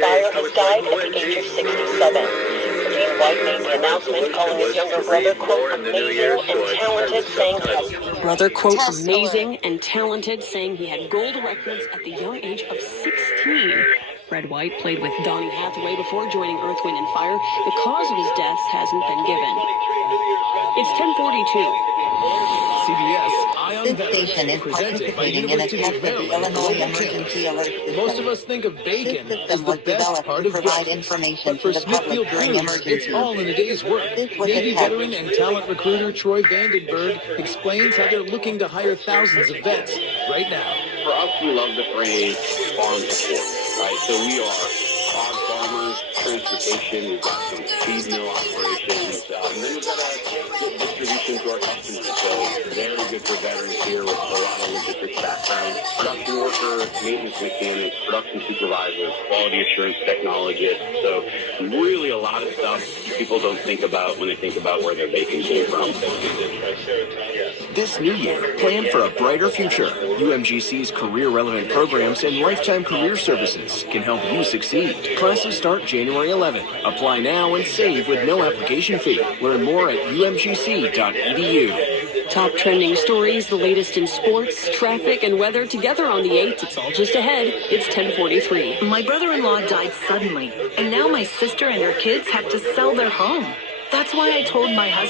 fire has died at the age of 67. Dean White made the announcement, calling his younger brother, quote, amazing and talented, saying brother, quote, amazing and talented, saying he had gold records at the young age of 16. Fred White played with Donny Hathaway before joining Earth, Wind & Fire. The cause of his death hasn't been given. It's 10:42. This station is participating in a test of the Illinois Emergency Alert System. Most of us think of bacon as the best part of breakfast, but for Smithfield Crews, it's all in a day's work. Navy veteran and talent recruiter Troy Vandenberg explains how they're looking to hire thousands of vets right now. For us, we love the phrase farm to fork, right? So we are hog farmers, transportation, we've got some feed mill operations, and then we've got a distribution to our customers. So very good for veterans here with a lot of logistics background. Production worker, maintenance mechanics, production supervisors, quality assurance technologists. So really a lot of stuff people don't think about when they think about where their bacon came from. This new year, plan for a brighter future. UMGC's career-relevant programs and lifetime career services can help you succeed. Classes start January 11th. Apply now and save with no application fee. Learn more at umgc.edu. Top trending stories, the latest in sports, traffic, and weather together on the 8th. It's all just ahead. It's 10:43. My brother-in-law died suddenly, and now my sister and her kids have to sell their home. That's why I told my husband